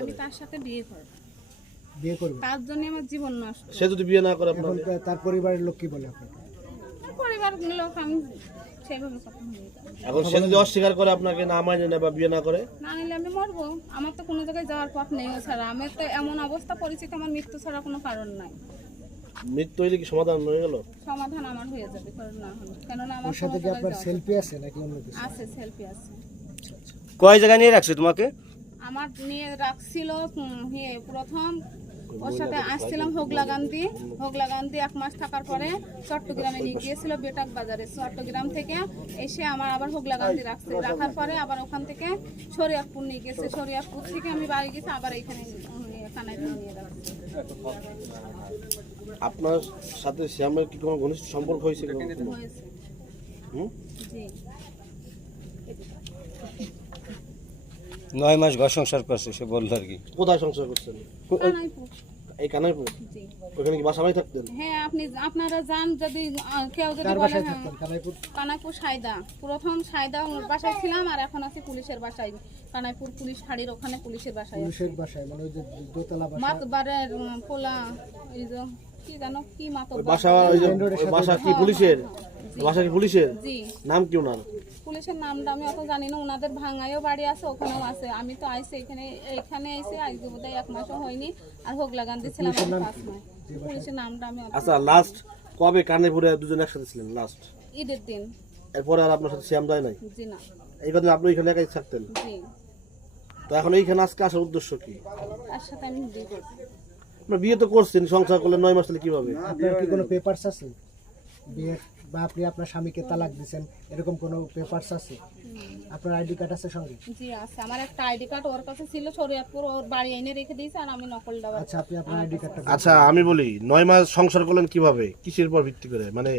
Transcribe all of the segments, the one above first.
আমি তার সাথে বিয়ে করব। বিয়ে করবে তার জন্য আমার জীবন নষ্ট। সে যদি বিয়ে না করে তার পরিবারের লোক কি বলে আপনাকে? পরিবার লোক আমি সেভাবে কথা বলি এখন সে যদি অস্বীকার করে আপনাকে না মানে না বা বিয়ে না করে? না নিলে আমি মরবো। আমার তো কোনো জায়গায় যাওয়ার পথ নেই ও ছাড়া। আমার তো এমন অবস্থা পরিচিত আমার মৃত্যু ছাড়া কোনো কারণ নাই। মৃত্যু হইলে কি সমাধান হয়ে গেল? সমাধান আমার হয়ে যাবে কারণ না হলে। কেননা আমার সাথে কি আপনার সেলফি আছে নাকি অন্য কিছু? আছে সেলফি আছে। কয় জায়গায় নিয়ে রাখছে তোমাকে? আমার নিয়ে রাখছিল ইয়ে, প্রথম। ওর সাথে আসছিলাম হোগলাগান্দি হোগলাগান্দি এক মাস থাকার পরে চট্টগ্রামে নিয়ে গিয়েছিল বেটাক বাজারে চট্টগ্রাম থেকে এসে আমার আবার হোগলাগান্দি রাখছে। রাখার পরে আবার ওখান থেকে শরিয়াতপুর নিয়ে গেছে। শরিয়াতপুর থেকে আমি বাড়ি গেছি আবার এখানে কানাইপুর আপনার সাথে শ্যামের কি কোনো ঘনিষ্ঠ সম্পর্ক হয়েছে। হুম? জি। নয় মাস ঘর সংসার করছে সে বলল আর কি। কোথায় সংসার করছেন? এই কানাইপুর। ওখানে কি বাসা বাড়ি থাকতেন? হ্যাঁ আপনি আপনারা যান যদি কেউ যদি বলে কানাইপুর? কানাইপুর সায়দা। প্রথম সায়দা ওর বাসায় ছিলাম আর এখন আছি পুলিশের বাসায়। কানাইপুর পুলিশ ফাঁড়ির ওখানে পুলিশের বাসায় পুলিশের বাসায় মানে ওই যে দোতলা বাসা? মাতবারের পোলা এই যে কি জানো কি মাতবার বাসা ওই যে বাসা কি পুলিশের? বাসা কি পুলিশের? জি। নাম কি ওনার? পুলিশের নামটা আমি অত জানি না ওনাদের ভাঙায়ও বাড়ি আছে ওখানেও আছে। আমি তো আইসি এখানে এখানে এসে আজকে বোধহয় এক মাসও হয়নি আর হোক লাগান দিয়েছিলাম আমি পাঁচ মাস। পুলিশের নামটা আমি আচ্ছা লাস্ট কবে কানেপুরে দুজন একসাথে ছিলেন লাস্ট ঈদের দিন। এরপরে আর আপনার সাথে শ্যাম যায় নাই? জি না। এই কথা আপনি এখানে একাই থাকতেন? জি। তো এখন এইখানে আজকে আসার উদ্দেশ্য কি? তার সাথে আমি বিয়ে করছি আপনার বিয়ে তো করছেন সংসার করলে নয় মাস তাহলে কীভাবে? আপনার কি কোনো পেপারস আছে? বিয়ে বা আপনি আপনার স্বামীকে তালাক দিয়েছেন এরকম কোনো পেপারস আছে? আপনার আইডি কার্ড আছে সঙ্গে? জি আছে। আমার একটা আইডি কার্ড ওর কাছে ছিল শরীয়তপুর। ওর বাড়ি এনে রেখে দিয়েছে আর আমি নকল ডাবা আচ্ছা আপনি আপনার আইডি কার্ডটা আচ্ছা আমি বলি নয় মাস সংসার করলেন কীভাবে? কিসের উপর ভিত্তি করে? মানে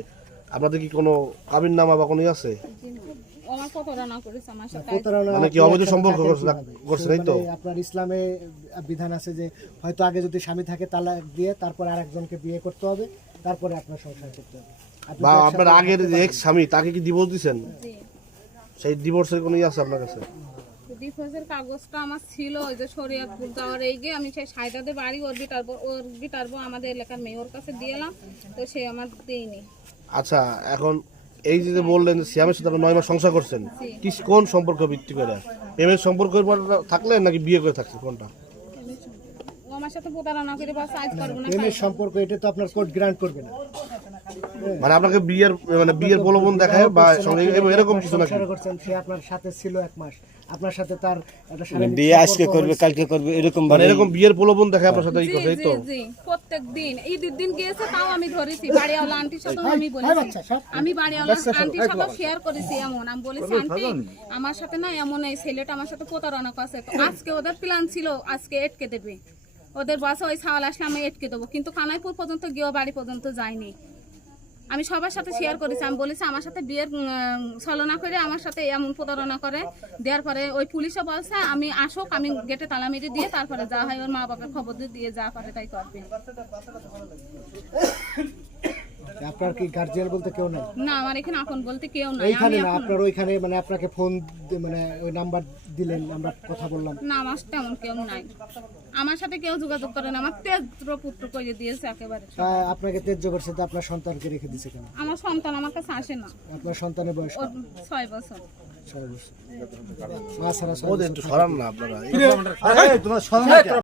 আপনাদের কি কোনো কাবিন নামা বা কোনো আছে? আমার কত করেছে আমার সাথে মানে কি অবৈধ সম্পর্ক করছে- কীভাবে? করছে, তো? তাই তো? আপনার ইসলামে বিধান আছে যে হয়তো আগে যদি স্বামী থাকে তালাক দিয়ে তারপর আরেকজনকে বিয়ে করতে হবে তারপরে আপনার সংসার করতে হবে। বা আপনার আগের যে এক্স স্বামী তাকে কি ডিভোর্স দিছেন? জি। সেই ডিভোর্সের কোনো ই আছে আপনার কাছে? ডিভোর্সের কাগজটা আমার ছিল ওই যে শরীয়তপুর যাওয়ার এই যে আমি সেই সাইদাতে বাড়ি ওর বিটারবো ওর বিটারবো আমাদের এলাকার মেয়ে ওর কাছে দিয়ে এলাম তো সে আমার দেয়নি। আচ্ছা এখন এই যে বললেন যে শ্যামের সাথে আপনি নয় মাস সংসার করছেন কি কোন সম্পর্ক ভিত্তি করে? প্রেমের সম্পর্কের উপর থাকলেন নাকি বিয়ে করে থাকছেন কোনটা? ও আমার সাথে প্রতারণা করে বা সাইজ করব না প্রেমের সম্পর্ক এটা তো আপনার কোর্ট গ্রান্ট করবে না। মানে আপনাকে বিয়ের মানে বিয়ের প্রলোভন দেখায় বা সঙ্গে এরকম কিছু নাকি? করছেন সে আপনার সাথে ছিল এক মাস আপনার সাথে তার মানে বিয়ে আজকে করবে কালকে করবে এরকম মানে এরকম বিয়ের প্রলোভন দেখায় আপনার সাথে এই জি কথা এই জি তো? জি প্রত্যেক দিন। ঈদের দিন গিয়েছে তাও আমি ধরেছি বাড়িওয়ালা আন্টির সাথে আমি বলেছি। আমি বাড়িওয়ালা আন্টির সাথে শেয়ার করেছি এমন। আমি বলেছি আন্টি আমার সাথে না এমন এই ছেলেটা আমার সাথে প্রতারণা করছে। তো আজকে ওদের প্ল্যান ছিল আজকে এটকে দেবে। ওদের বাসা ওই ছাওয়াল আসলে আমি এটকে দেবো। কিন্তু কানাইপুর পর্যন্ত গিয়েও বাড়ি পর্যন্ত যায়নি। আমি সবার সাথে শেয়ার করেছি। আমি বলেছি, আমার সাথে বিয়ের ছলনা করে, আমার সাথে এমন প্রতারণা করে। দেওয়ার পরে ওই পুলিশও বলছে, আমি আসুক, আমি গেটে তালা মেরে দিয়ে তারপরে যা হয় ওর মা বাবার খবর দিয়ে দিয়ে যা পারে তাই করবে। আপনার কি গার্জিয়ান বলতে কেউ নাই? না আমার এখানে আপন বলতে কেউ নাই। এইখানে না আপনার ওইখানে মানে আপনাকে ফোন মানে ওই নাম্বার দিলেন আমরা কথা বললাম। না আমার তেমন কেউ নাই। আমার সাথে কেউ যোগাযোগ করে না আমার তেজ্র পুত্র করে দিয়েছে একেবারে। আপনাকে তেজ্য করছে তো আপনার সন্তানকে রেখে দিছে কেন? আমার সন্তান আমার কাছে আসে না। আপনার সন্তানের বয়স ছয় বছর। ছয় বছর। মা ছাড়া ছয় ওদের একটু সরান না আপনারা।